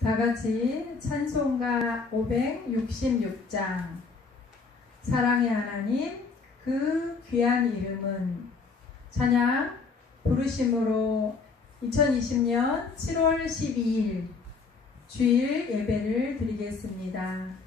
다 같이 찬송가 566장 사랑의 하나님 그 귀한 이름은 찬양 부르심으로 2020년 7월 12일 주일 예배를 드리겠습니다.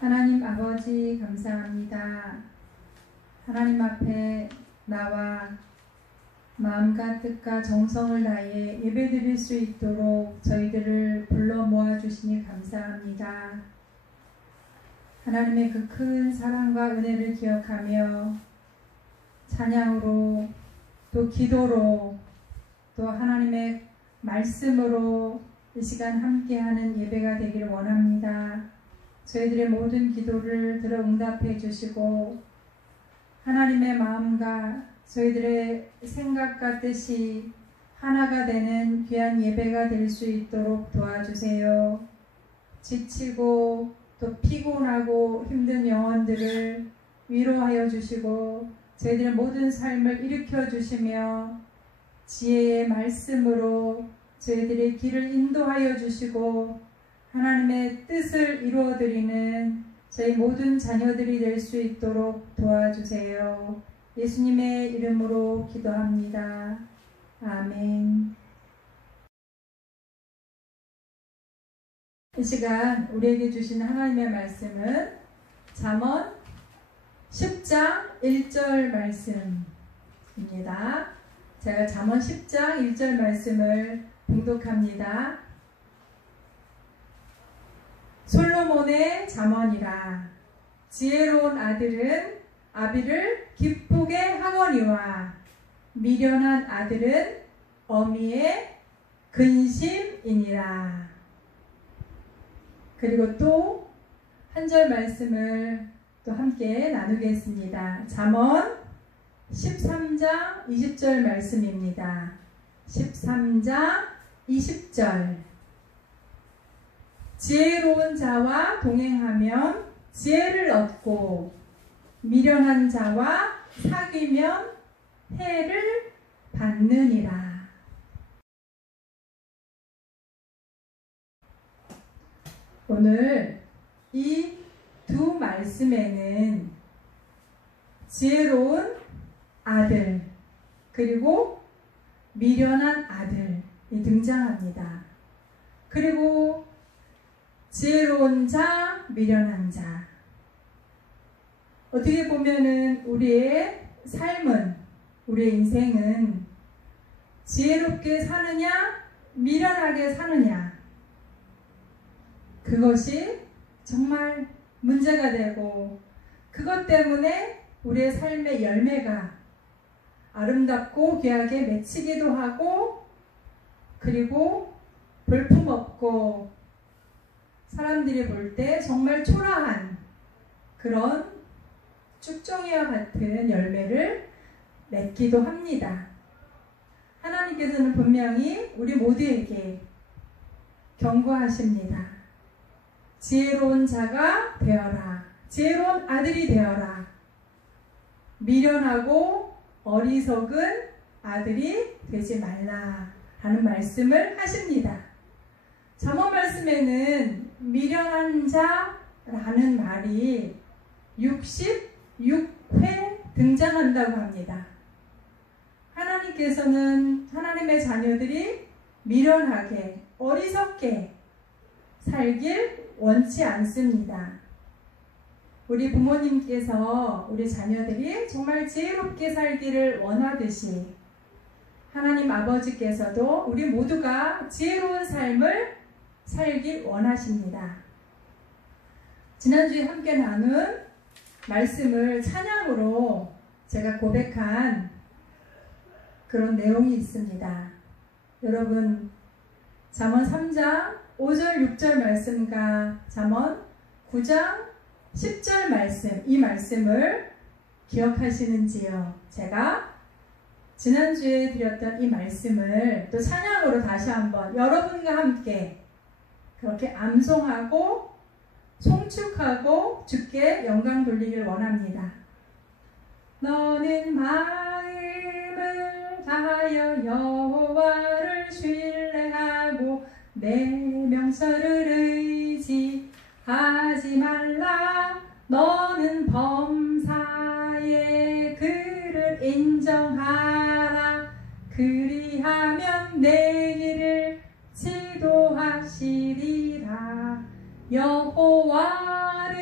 하나님 아버지 감사합니다. 하나님 앞에 나와 마음과 뜻과 정성을 다해 예배드릴 수 있도록 저희들을 불러 모아주시니 감사합니다. 하나님의 그 큰 사랑과 은혜를 기억하며 찬양으로 또 기도로 또 하나님의 말씀으로 이 시간 함께하는 예배가 되기를 원합니다. 저희들의 모든 기도를 들어 응답해 주시고 하나님의 마음과 저희들의 생각과 뜻이 하나가 되는 귀한 예배가 될 수 있도록 도와주세요. 지치고 또 피곤하고 힘든 영혼들을 위로하여 주시고 저희들의 모든 삶을 일으켜 주시며 지혜의 말씀으로 저희들의 길을 인도하여 주시고 하나님의 뜻을 이루어드리는 저희 모든 자녀들이 될 수 있도록 도와주세요. 예수님의 이름으로 기도합니다. 아멘. 이 시간 우리에게 주신 하나님의 말씀은 잠언 10장 1절 말씀입니다. 제가 잠언 10장 1절 말씀을 봉독합니다. 솔로몬의 잠언이라 지혜로운 아들은 아비를 기쁘게 하거니와 미련한 아들은 어미의 근심이니라. 그리고 또 한 절 말씀을 또 함께 나누겠습니다. 잠언 13장 20절 말씀입니다. 13장 20절 지혜로운 자와 동행하면 지혜를 얻고 미련한 자와 사귀면 해를 받느니라. 오늘 이 두 말씀에는 지혜로운 아들 그리고 미련한 아들이 등장합니다. 그리고 지혜로운 자, 미련한 자. 어떻게 보면은 우리의 삶은, 우리의 인생은 지혜롭게 사느냐, 미련하게 사느냐. 그것이 정말 문제가 되고 그것 때문에 우리의 삶의 열매가 아름답고 귀하게 맺히기도 하고 그리고 볼품없고 사람들이 볼 때 정말 초라한 그런 쭉정이와 같은 열매를 맺기도 합니다. 하나님께서는 분명히 우리 모두에게 경고하십니다. 지혜로운 자가 되어라. 지혜로운 아들이 되어라. 미련하고 어리석은 아들이 되지 말라 라는 말씀을 하십니다. 잠언 말씀에는 미련한 자라는 말이 66회 등장한다고 합니다. 하나님께서는 하나님의 자녀들이 미련하게 어리석게 살길 원치 않습니다. 우리 부모님께서 우리 자녀들이 정말 지혜롭게 살기를 원하듯이 하나님 아버지께서도 우리 모두가 지혜로운 삶을 살길 원하십니다. 지난주에 함께 나눈 말씀을 찬양으로 제가 고백한 그런 내용이 있습니다. 여러분, 잠언 3장 5절 6절 말씀과 잠언 9장 10절 말씀, 이 말씀을 기억하시는지요? 제가 지난주에 드렸던 이 말씀을 또 찬양으로 다시 한번 여러분과 함께 그렇게 암송하고 송축하고 주께 영광 돌리길 원합니다. 너는 마음을 다하여 여호와를 신뢰하고 내 명철을 의지하지 말라. 너는 범사의 그를 인정하라. 그리하면 내 길을 지도하시리라. 여호와를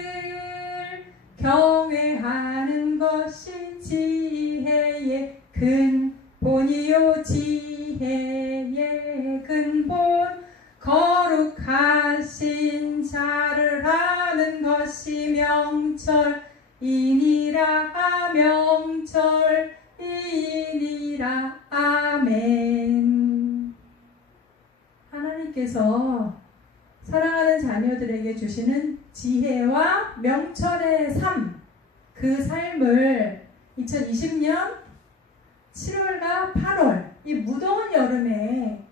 경외하는 것이 지혜의 근본이요. 지혜의 근본. 거룩하신 자를 아는 것이 명철이니라. 명철이니라. 아멘. 하나님께서 사랑하는 자녀들에게 주시는 지혜와 명철의 삶, 그 삶을 2020년 7월과 8월 이 무더운 여름에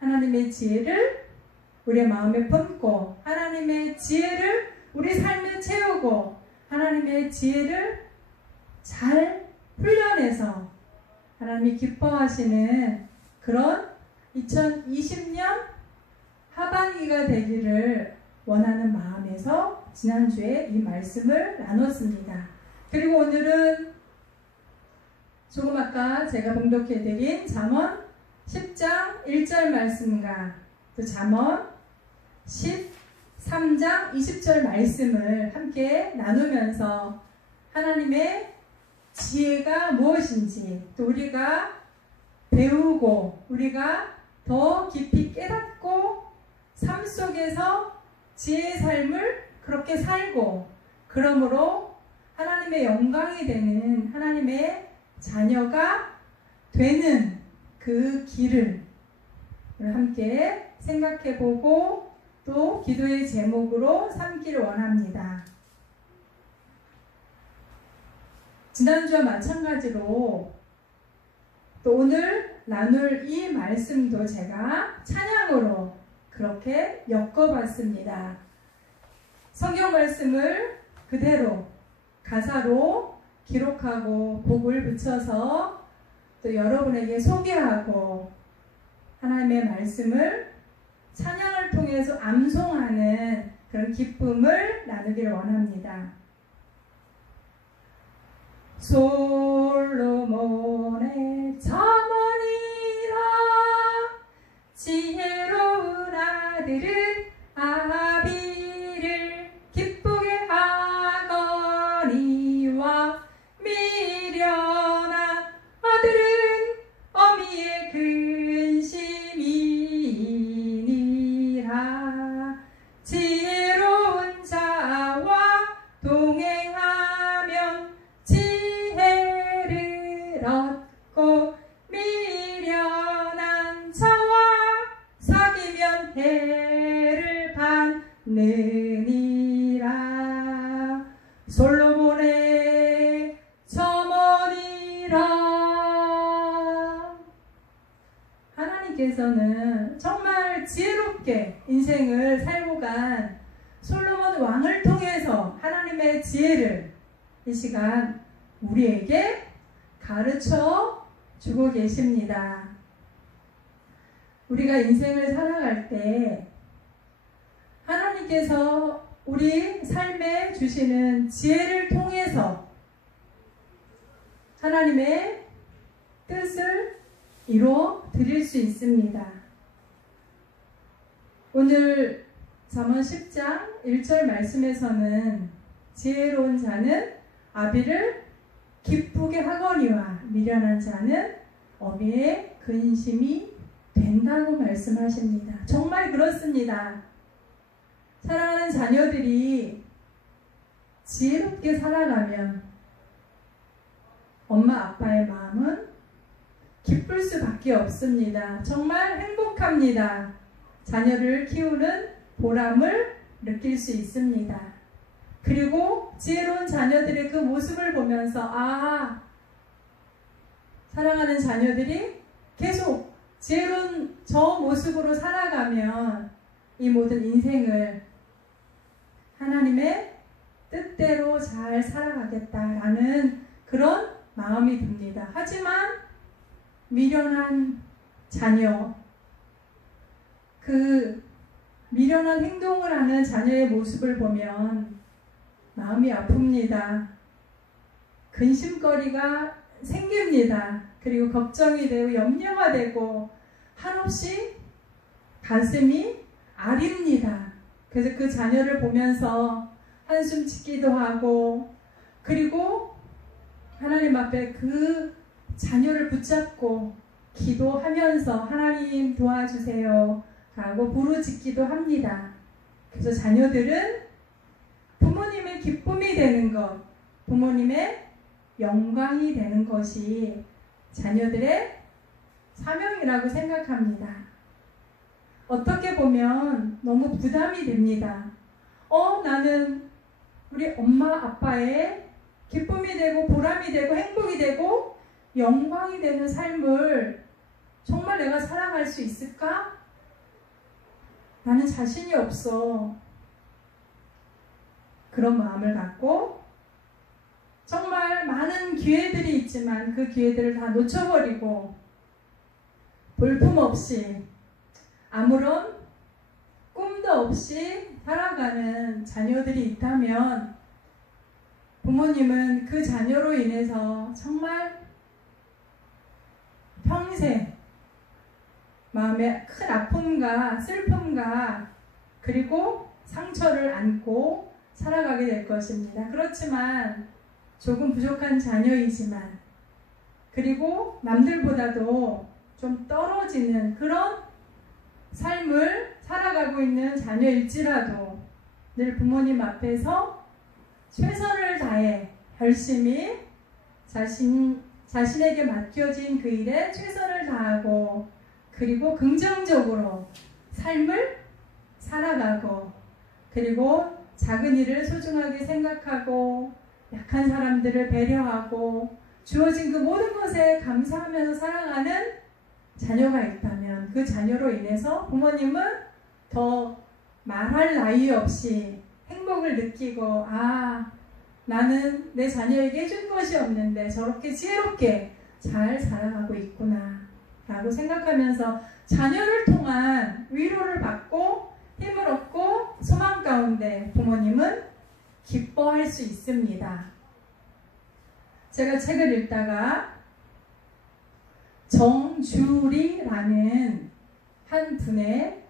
하나님의 지혜를 우리의 마음에 품고 하나님의 지혜를 우리 삶에 채우고 하나님의 지혜를 잘 훈련해서 하나님이 기뻐하시는 그런 2020년 하반기가 되기를 원하는 마음에서 지난주에 이 말씀을 나눴습니다. 그리고 오늘은 조금 아까 제가 봉독해드린 잠언 10장 1절 말씀과 또 잠언 13장 20절 말씀을 함께 나누면서 하나님의 지혜가 무엇인지 또 우리가 배우고 우리가 더 깊이 깨닫고 삶 속에서 지혜의 삶을 그렇게 살고 그러므로 하나님의 영광이 되는 하나님의 자녀가 되는 그 길을 함께 생각해보고 또 기도의 제목으로 삼기를 원합니다. 지난주와 마찬가지로 또 오늘 나눌 이 말씀도 제가 찬양으로 그렇게 엮어봤습니다. 성경 말씀을 그대로 가사로 기록하고 복을 붙여서 또 여러분에게 소개하고 하나님의 말씀을 찬양을 통해서 암송하는 그런 기쁨을 나누기를 원합니다. 솔로몬의 잠언이라. 지혜로운 아들은 아비를 기쁘게 하거니와 미련한 아들은 어미의 근심이니라. 지혜로운 자와 동행하면 지혜를 얻고 미련한 자와 사귀면 해를 받느니라. 느니라 솔로몬의 첨언이라. 하나님께서는 정말 지혜롭게 인생을 살고 간 솔로몬 왕을 통해서 하나님의 지혜를 이 시간 우리에게 가르쳐 주고 계십니다. 우리가 인생을 살아갈 때 하나님께서 우리 삶에 주시는 지혜를 통해서 하나님의 뜻을 이루어 드릴 수 있습니다. 오늘 잠언 10장 1절 말씀에서는 지혜로운 자는 아비를 기쁘게 하거니와 미련한 자는 어미의 근심이 된다고 말씀하십니다. 정말 그렇습니다. 사랑하는 자녀들이 지혜롭게 살아가면 엄마 아빠의 마음은 기쁠 수밖에 없습니다. 정말 행복합니다. 자녀를 키우는 보람을 느낄 수 있습니다. 그리고 지혜로운 자녀들의 그 모습을 보면서 사랑하는 자녀들이 계속 지혜로운 저 모습으로 살아가면 이 모든 인생을 하나님의 뜻대로 잘 살아가겠다라는 그런 마음이 듭니다. 하지만 미련한 자녀, 그 미련한 행동을 하는 자녀의 모습을 보면 마음이 아픕니다. 근심거리가 생깁니다. 그리고 걱정이 되고 염려가 되고 한없이 가슴이 아립니다. 그래서 그 자녀를 보면서 한숨 짓기도 하고, 그리고 하나님 앞에 그 자녀를 붙잡고 기도하면서 하나님 도와주세요 하고 부르짖기도 합니다. 그래서 자녀들은 부모님의 기쁨이 되는 것, 부모님의 영광이 되는 것이 자녀들의 사명이라고 생각합니다. 어떻게 보면 너무 부담이 됩니다. 나는 우리 엄마 아빠의 기쁨이 되고 보람이 되고 행복이 되고 영광이 되는 삶을 정말 내가 살아갈 수 있을까? 나는 자신이 없어. 그런 마음을 갖고 정말 많은 기회들이 있지만 그 기회들을 다 놓쳐버리고 볼품없이 아무런 꿈도 없이 살아가는 자녀들이 있다면 부모님은 그 자녀로 인해서 정말 평생 마음에 큰 아픔과 슬픔과 그리고 상처를 안고 살아가게 될 것입니다. 그렇지만 조금 부족한 자녀이지만 그리고 남들보다도 좀 떨어지는 그런 삶을 살아가고 있는 자녀일지라도 늘 부모님 앞에서 최선을 다해 열심히 자신에게 맡겨진 그 일에 최선을 다하고 그리고 긍정적으로 삶을 살아가고 그리고 작은 일을 소중하게 생각하고 약한 사람들을 배려하고 주어진 그 모든 것에 감사하면서 살아가는 자녀가 있다면 그 자녀로 인해서 부모님은 더 말할 나위 없이 행복을 느끼고 나는 내 자녀에게 해준 것이 없는데 저렇게 지혜롭게 잘 살아가고 있구나 라고 생각하면서 자녀를 통한 위로를 받고 힘을 얻고 소망 가운데 부모님은 기뻐할 수 있습니다. 제가 책을 읽다가 정주리라는 한 분의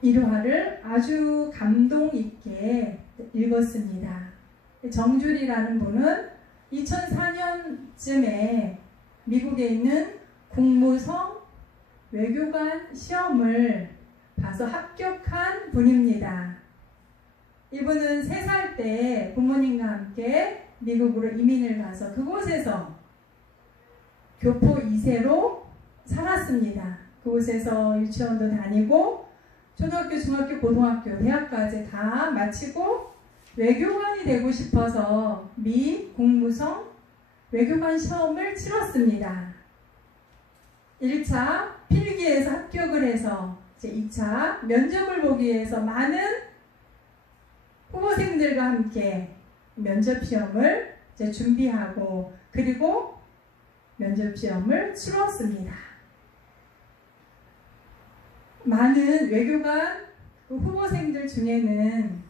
일화를 아주 감동 있게 읽었습니다. 정주리라는 분은 2004년쯤에 미국에 있는 국무성 외교관 시험을 봐서 합격한 분입니다. 이분은 3살 때 부모님과 함께 미국으로 이민을 가서 그곳에서 교포 2세로 살았습니다. 그곳에서 유치원도 다니고 초등학교, 중학교, 고등학교, 대학까지 다 마치고 외교관이 되고 싶어서 미 공무성 외교관 시험을 치렀습니다. 1차 필기에서 합격을 해서 이제 2차 면접을 보기 위해서 많은 후보생들과 함께 면접 시험을 이제 준비하고 그리고 면접 시험을 치렀습니다. 많은 외교관 후보생들 중에는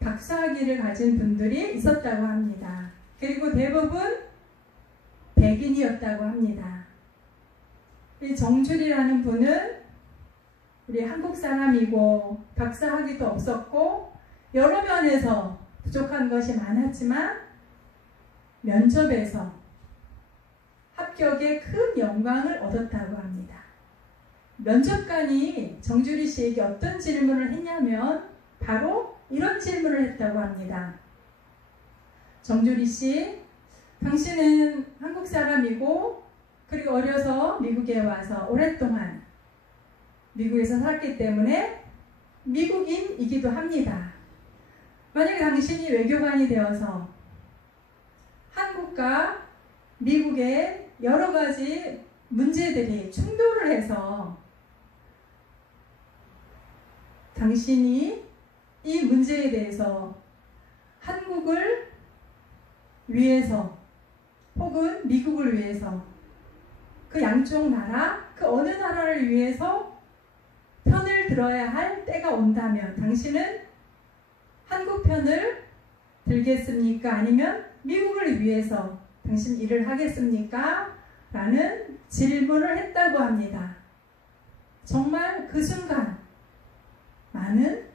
박사학위를 가진 분들이 있었다고 합니다. 그리고 대부분 백인이었다고 합니다. 이 정주리라는 분은 우리 한국 사람이고 박사학위도 없었고 여러 면에서 부족한 것이 많았지만 면접에서 합격에 큰 영광을 얻었다고 합니다. 면접관이 정주리 씨에게 어떤 질문을 했냐면 바로 이런 질문을 했다고 합니다. 정주리 씨, 당신은 한국 사람이고 그리고 어려서 미국에 와서 오랫동안 미국에서 살았기 때문에 미국인이기도 합니다. 만약에 당신이 외교관이 되어서 한국과 미국의 여러 가지 문제들이 충돌을 해서 당신이 이 문제에 대해서 한국을 위해서 혹은 미국을 위해서 그 양쪽 나라, 그 어느 나라를 위해서 편을 들어야 할 때가 온다면 당신은 한국 편을 들겠습니까? 아니면 미국을 위해서 당신 일을 하겠습니까? 라는 질문을 했다고 합니다. 정말 그 순간 많은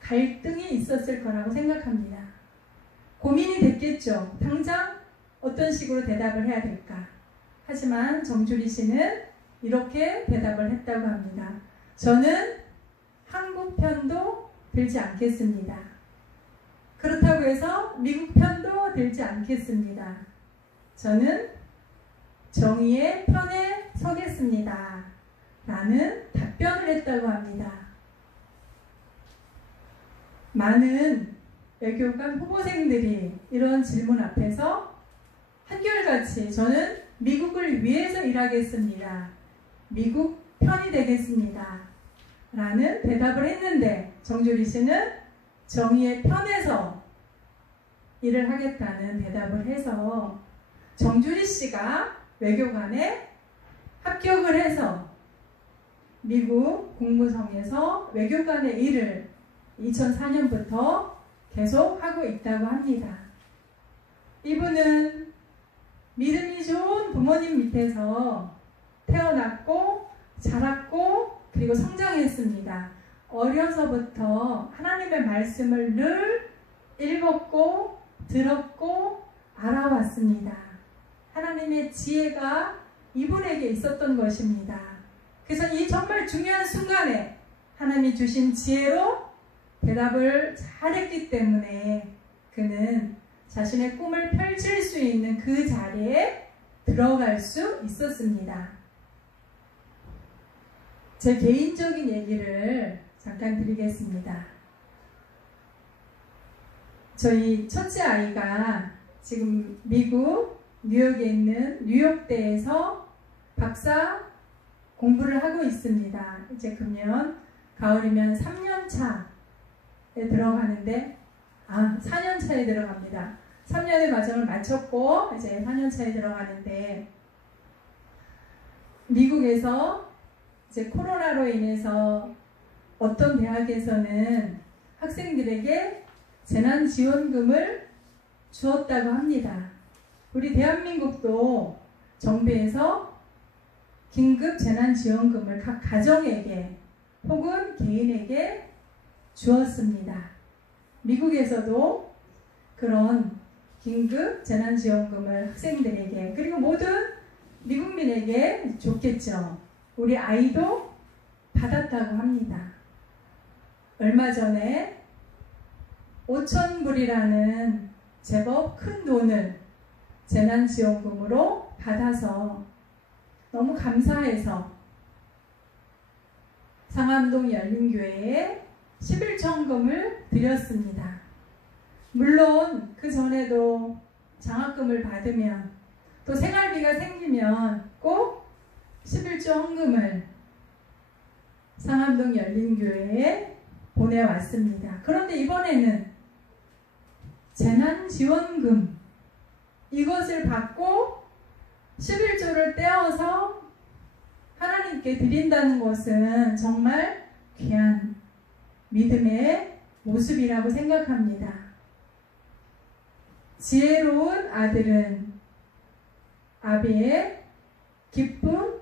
갈등이 있었을 거라고 생각합니다. 고민이 됐겠죠. 당장 어떤 식으로 대답을 해야 될까? 하지만 정주리 씨는 이렇게 대답을 했다고 합니다. 저는 한국 편도 들지 않겠습니다. 그렇다고 해서 미국 편도 들지 않겠습니다. 저는 정의의 편에 서겠습니다. 라는 답변을 했다고 합니다. 많은 외교관 후보생들이 이런 질문 앞에서 한결같이 저는 미국을 위해서 일하겠습니다. 미국 편이 되겠습니다. 라는 대답을 했는데 정주리 씨는 정의의 편에서 일을 하겠다는 대답을 해서 정주리 씨가 외교관에 합격을 해서 미국 공무성에서 외교관의 일을 2004년부터 계속 하고 있다고 합니다. 이분은 믿음이 좋은 부모님 밑에서 태어났고 자랐고 그리고 성장했습니다. 어려서부터 하나님의 말씀을 늘 읽었고 들었고 알아왔습니다. 하나님의 지혜가 이분에게 있었던 것입니다. 그래서 이 정말 중요한 순간에 하나님이 주신 지혜로 대답을 잘했기 때문에 그는 자신의 꿈을 펼칠 수 있는 그 자리에 들어갈 수 있었습니다. 제 개인적인 얘기를 잠깐 드리겠습니다. 저희 첫째 아이가 지금 미국 뉴욕에 있는 뉴욕대에서 박사 공부를 하고 있습니다. 이제 금년 가을이면 3년 차에 들어가는데 4년 차에 들어갑니다. 3년의 과정을 마쳤고 이제 4년 차에 들어가는데 미국에서 이제 코로나로 인해서 어떤 대학에서는 학생들에게 재난지원금을 주었다고 합니다. 우리 대한민국도 정부에서 긴급 재난지원금을 각 가정에게 혹은 개인에게 주었습니다. 미국에서도 그런 긴급 재난지원금을 학생들에게 그리고 모든 미국민에게 줬겠죠. 우리 아이도 받았다고 합니다. 얼마 전에 5,000불이라는 제법 큰 돈을 재난지원금으로 받아서 너무 감사해서 상암동 열린교회에 11천금을 드렸습니다. 물론 그 전에도 장학금을 받으면 또 생활비가 생기면 꼭 11조 헌금을 상암동 열린교회에 보내왔습니다. 그런데 이번에는 재난지원금 이것을 받고 11조를 떼어서 하나님께 드린다는 것은 정말 귀한 믿음의 모습이라고 생각합니다. 지혜로운 아들은 아비의 기쁨입니다.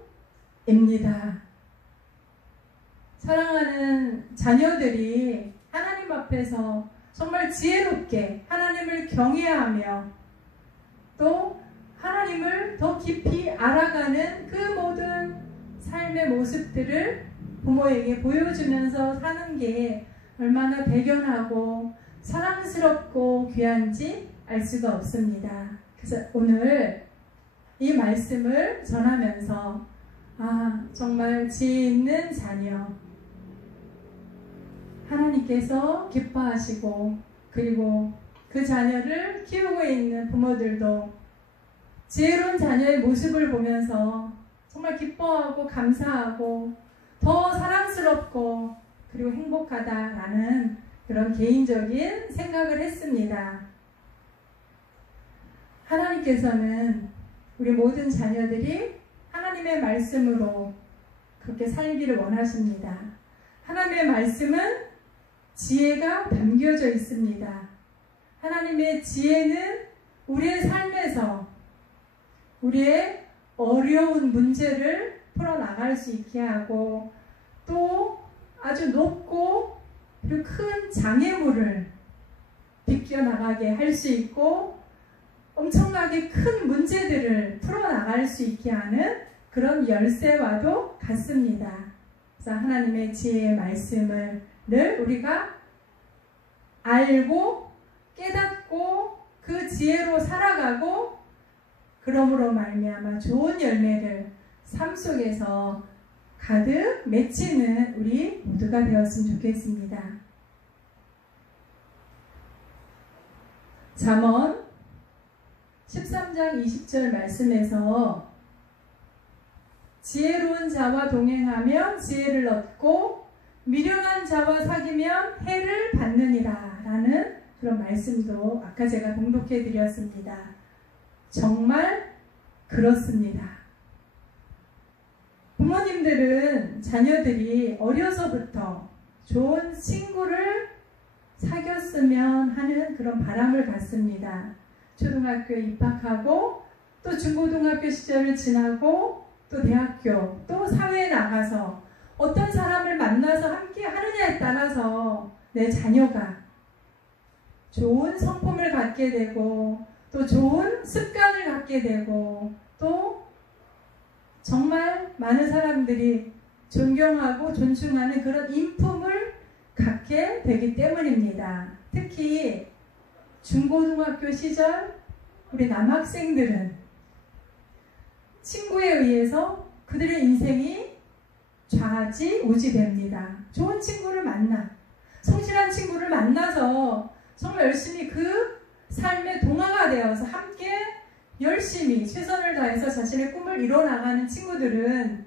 사랑하는 자녀들이 하나님 앞에서 정말 지혜롭게 하나님을 경외하며 또 하나님을 더 깊이 알아가는 그 모든 삶의 모습들을 부모에게 보여주면서 사는 게 얼마나 대견하고 사랑스럽고 귀한지 알 수가 없습니다. 그래서 오늘 이 말씀을 전하면서 정말 지혜 있는 자녀 하나님께서 기뻐하시고 그리고 그 자녀를 키우고 있는 부모들도 지혜로운 자녀의 모습을 보면서 정말 기뻐하고 감사하고 더 사랑스럽고 그리고 행복하다라는 그런 개인적인 생각을 했습니다. 하나님께서는 우리 모든 자녀들이 하나님의 말씀으로 그렇게 살기를 원하십니다. 하나님의 말씀은 지혜가 담겨져 있습니다. 하나님의 지혜는 우리의 삶에서 우리의 어려운 문제를 풀어나갈 수 있게 하고 또 아주 높고 그리고 큰 장애물을 비껴나가게 할 수 있고 엄청나게 큰 문제들을 풀어나갈 수 있게 하는 그런 열쇠와도 같습니다. 그래서 하나님의 지혜의 말씀을 우리가 알고 깨닫고 그 지혜로 살아가고 그러므로 말미암아 좋은 열매를 삶 속에서 가득 맺히는 우리 모두가 되었으면 좋겠습니다. 잠언 13장 20절 말씀에서 지혜로운 자와 동행하면 지혜를 얻고 미련한 자와 사귀면 해를 받느니라 라는 그런 말씀도 아까 제가 봉독해 드렸습니다. 정말 그렇습니다. 부모님들은 자녀들이 어려서부터 좋은 친구를 사귀었으면 하는 그런 바람을 갖습니다. 초등학교에 입학하고 또 중고등학교 시절을 지나고 또 대학교 또 사회에 나가서 어떤 사람을 만나서 함께 하느냐에 따라서 내 자녀가 좋은 성품을 갖게 되고 또 좋은 습관을 갖게 되고 또 정말 많은 사람들이 존경하고 존중하는 그런 인품을 갖게 되기 때문입니다. 특히 중고등학교 시절 우리 남학생들은 친구에 의해서 그들의 인생이 좌지우지됩니다. 좋은 친구를 만나 성실한 친구를 만나서 정말 열심히 그 삶의 동화가 되어서 함께 열심히 최선을 다해서 자신의 꿈을 이뤄나가는 친구들은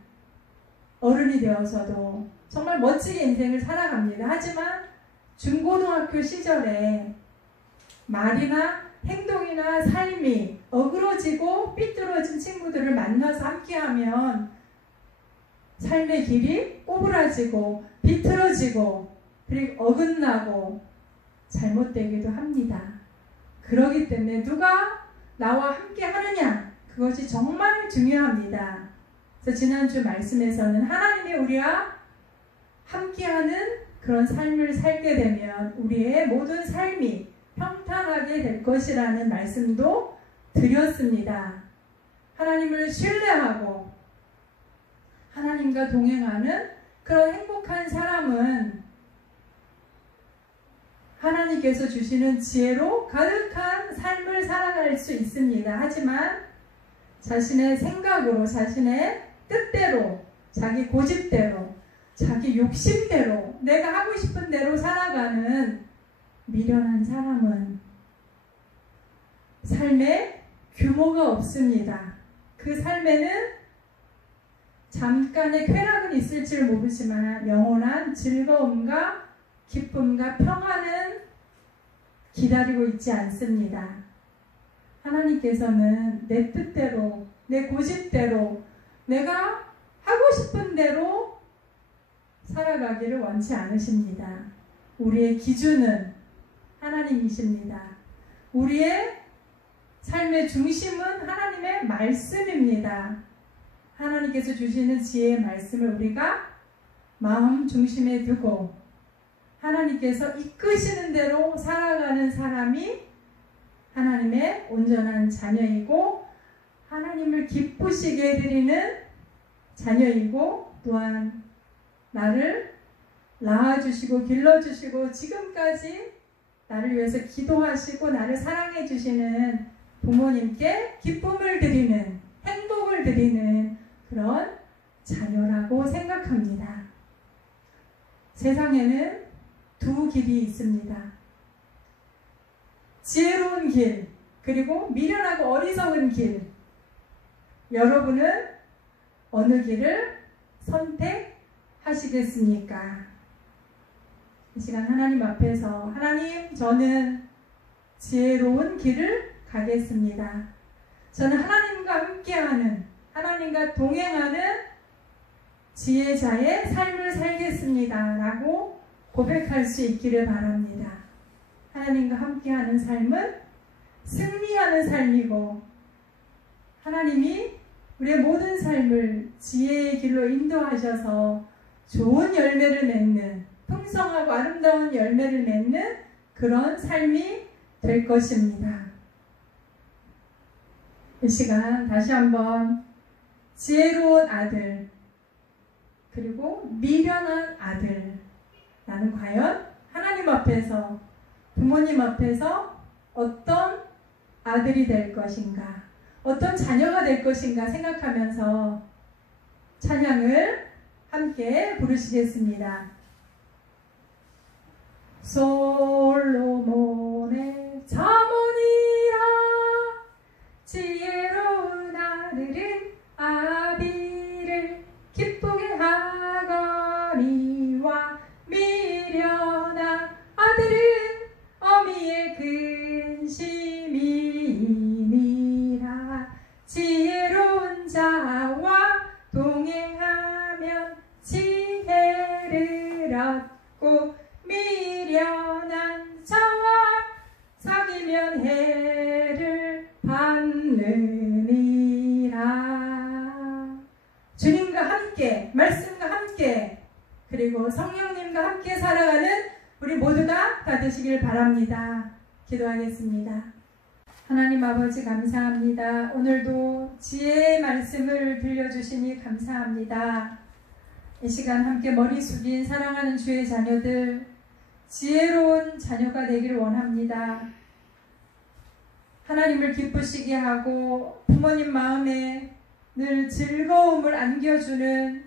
어른이 되어서도 정말 멋지게 인생을 살아갑니다. 하지만 중고등학교 시절에 말이나 행동이나 삶이 어그러지고 삐뚤어진 친구들을 만나서 함께하면 삶의 길이 꼬부라지고 비틀어지고 그리고 어긋나고 잘못되기도 합니다. 그렇기 때문에 누가 나와 함께 하느냐 그것이 정말 중요합니다. 그래서 지난주 말씀에서는 하나님이 우리와 함께하는 그런 삶을 살게 되면 우리의 모든 삶이 평탄하게 될 것이라는 말씀도 드렸습니다. 하나님을 신뢰하고 하나님과 동행하는 그런 행복한 사람은 하나님께서 주시는 지혜로 가득한 삶을 살아갈 수 있습니다. 하지만 자신의 생각으로 자신의 뜻대로 자기 고집대로 자기 욕심대로 내가 하고 싶은 대로 살아가는 미련한 사람은 삶에 규모가 없습니다. 그 삶에는 잠깐의 쾌락은 있을지 모르지만 영원한 즐거움과 기쁨과 평안은 기다리고 있지 않습니다. 하나님께서는 내 뜻대로, 내 고집대로, 내가 하고 싶은 대로 살아가기를 원치 않으십니다. 우리의 기준은 하나님이십니다. 우리의 삶의 중심은 하나님의 말씀입니다. 하나님께서 주시는 지혜의 말씀을 우리가 마음 중심에 두고 하나님께서 이끄시는 대로 살아가는 사람이 하나님의 온전한 자녀이고 하나님을 기쁘시게 해드리는 자녀이고 또한 나를 낳아주시고 길러주시고 지금까지 나를 위해서 기도하시고 나를 사랑해 주시는 부모님께 기쁨을 드리는 행복을 드리는 그런 자녀라고 생각합니다. 세상에는 두 길이 있습니다. 지혜로운 길 그리고 미련하고 어리석은 길. 여러분은 어느 길을 선택하시겠습니까? 이 시간 하나님 앞에서 하나님 저는 지혜로운 길을 가겠습니다. 저는 하나님과 함께하는 하나님과 동행하는 지혜자의 삶을 살겠습니다 라고 고백할 수 있기를 바랍니다. 하나님과 함께하는 삶은 승리하는 삶이고 하나님이 우리의 모든 삶을 지혜의 길로 인도하셔서 좋은 열매를 맺는 풍성하고 아름다운 열매를 맺는 그런 삶이 될 것입니다. 이 시간 다시 한번 지혜로운 아들 그리고 미련한 아들 나는 과연 하나님 앞에서 부모님 앞에서 어떤 아들이 될 것인가 어떤 자녀가 될 것인가 생각하면서 찬양을 함께 부르시겠습니다. 솔로몬의 자문이라 지혜로운 아들은 아비를 기쁘게 하거니와 미련한 아들은 어미의 근심이니라. 지혜로운 자와 동행하면 지혜를 얻고 미련한 자와 사귀면 해를 받느니라. 주님과 함께 말씀과 함께 그리고 성령님과 함께 살아가는 우리 모두가 다 되시길 바랍니다. 기도하겠습니다. 하나님 아버지 감사합니다. 오늘도 지혜의 말씀을 들려주시니 감사합니다. 이 시간 함께 머리 숙인 사랑하는 주의 자녀들 지혜로운 자녀가 되기를 원합니다. 하나님을 기쁘시게 하고 부모님 마음에 늘 즐거움을 안겨주는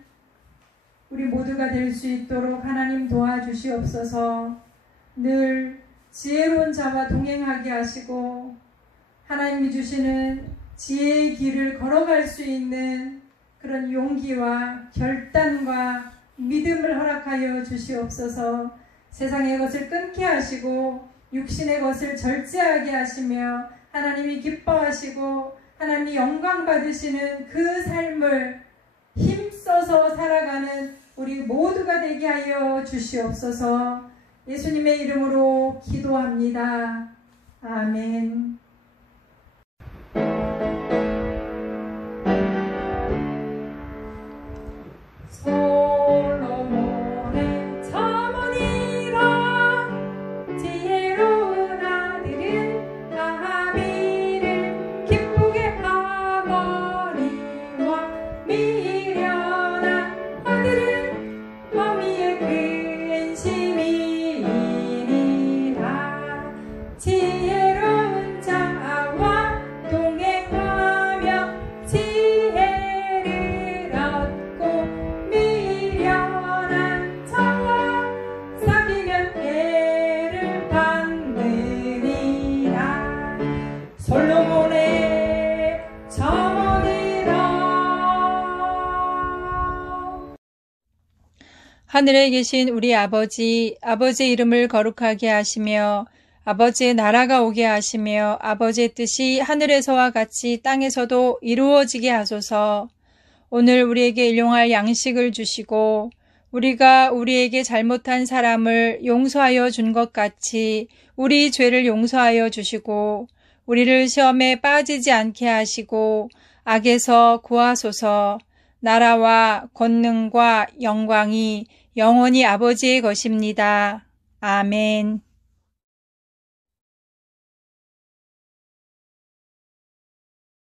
우리 모두가 될 수 있도록 하나님 도와주시옵소서. 늘 지혜로운 자와 동행하게 하시고 하나님이 주시는 지혜의 길을 걸어갈 수 있는 그런 용기와 결단과 믿음을 허락하여 주시옵소서. 세상의 것을 끊게 하시고 육신의 것을 절제하게 하시며 하나님이 기뻐하시고 하나님이 영광 받으시는 그 삶을 힘써서 살아가는 우리 모두가 되게 하여 주시옵소서. 예수님의 이름으로 기도합니다. 아멘. 솔로몬의 자문이라 지혜로운 아들은 아비를 기쁘게 하거니와 미련한 아들은 어미의 근심이니라. 지혜로운 자 하늘에 계신 우리 아버지, 아버지의 이름을 거룩하게 하시며 아버지의 나라가 오게 하시며 아버지의 뜻이 하늘에서와 같이 땅에서도 이루어지게 하소서. 오늘 우리에게 일용할 양식을 주시고 우리가 우리에게 잘못한 사람을 용서하여 준 것 같이 우리 죄를 용서하여 주시고 우리를 시험에 빠지지 않게 하시고 악에서 구하소서. 나라와 권능과 영광이 영원히 아버지의 것입니다. 아멘.